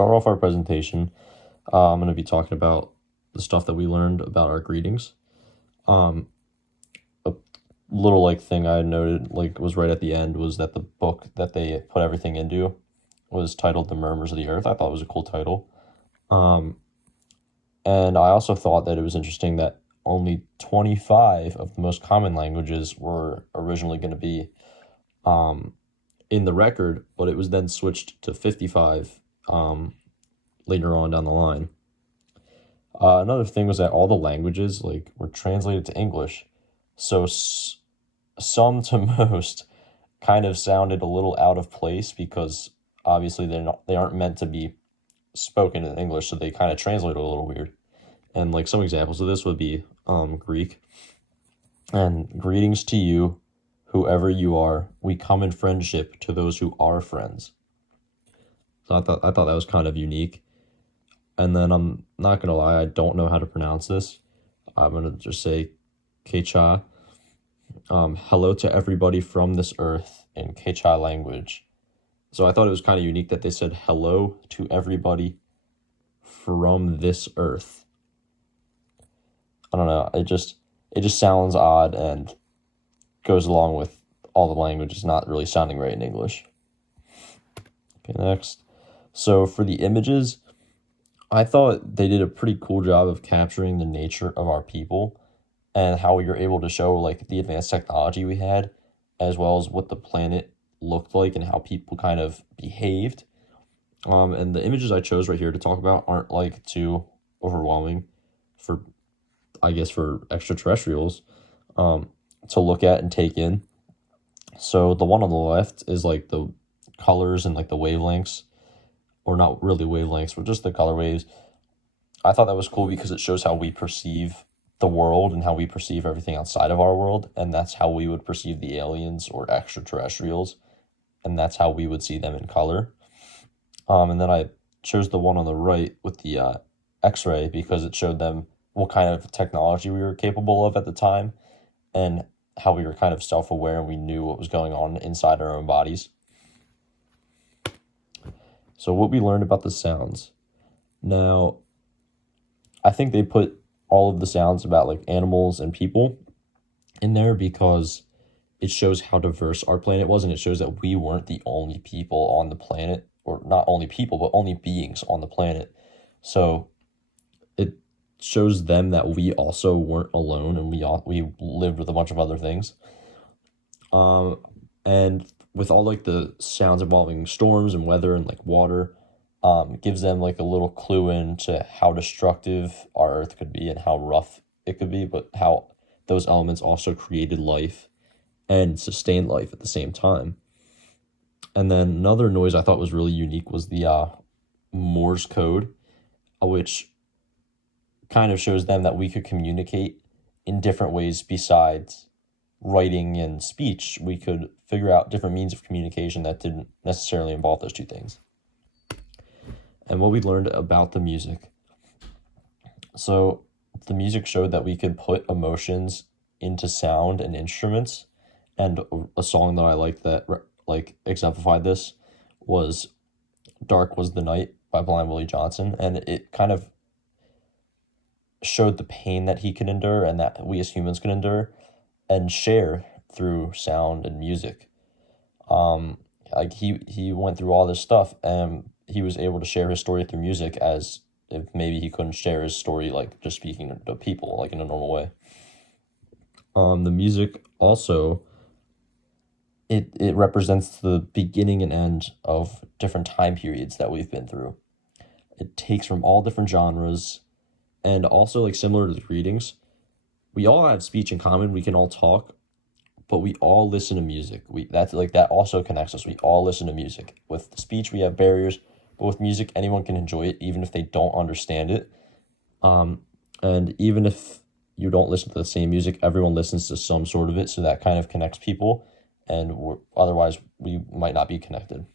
start off our presentation, I'm going to be talking about the stuff that we learned about our greetings. A little thing I noted was right at the end was that the book that they put everything into was titled The Murmurs of the Earth. I thought it was a cool title. And I also thought that it was interesting that only 25 of the most common languages were originally going to be in the record, but it was then switched to 55 later on down the line. Another thing was that all the languages were translated to English, so some to most kind of sounded a little out of place because obviously they aren't meant to be spoken in English, so they kind of translate a little weird. And some examples of this would be Greek. And greetings to you, whoever you are. We come in friendship to those who are friends. So I thought that was kind of unique. And then I'm not gonna lie, I don't know how to pronounce this. I'm gonna just say Quechua. Hello to everybody from this earth in Quechua language. So I thought it was kind of unique that they said hello to everybody from this earth. I don't know, it just sounds odd and goes along with all the languages not really sounding right in English. Okay, next. So for the images, I thought they did a pretty cool job of capturing the nature of our people and how we were able to show the advanced technology we had, as well as what the planet looked like and how people kind of behaved. And the images I chose right here to talk about aren't too overwhelming for extraterrestrials to look at and take in. So the one on the left is the colors and the wavelengths, or not really wavelengths, but just the color waves. I thought that was cool because it shows how we perceive the world and how we perceive everything outside of our world, and that's how we would perceive the aliens or extraterrestrials, and that's how we would see them in color. And then I chose the one on the right with the X-ray because it showed them what kind of technology we were capable of at the time and how we were kind of self-aware and we knew what was going on inside our own bodies. So what we learned about the sounds. Now, I think they put all of the sounds about animals and people in there because it shows how diverse our planet was, and it shows that we weren't the only people on the planet, or not only people, but only beings on the planet. So it shows them that we also weren't alone, and we lived with a bunch of other things. And with all the sounds involving storms and weather and water, gives them a little clue into how destructive our Earth could be and how rough it could be, but how those elements also created life and sustained life at the same time. And then another noise I thought was really unique was the Morse code, which kind of shows them that we could communicate in different ways besides writing and speech. We could figure out different means of communication that didn't necessarily involve those two things. And what we learned about the music. So the music showed that we could put emotions into sound and instruments. And a song that I liked that exemplified this was Dark Was the Night by Blind Willie Johnson. And it kind of showed the pain that he can endure and that we as humans can endure and share through sound and music. He went through all this stuff and he was able to share his story through music, as if maybe he couldn't share his story just speaking to people in a normal way. The music also, it represents the beginning and end of different time periods that we've been through. It takes from all different genres, and also similar to the greetings, we all have speech in common. We can all talk, but we all listen to music. That also connects us. We all listen to music. With speech, we have barriers, but with music, anyone can enjoy it, even if they don't understand it. And even if you don't listen to the same music, everyone listens to some sort of it, so that kind of connects people, and otherwise we might not be connected.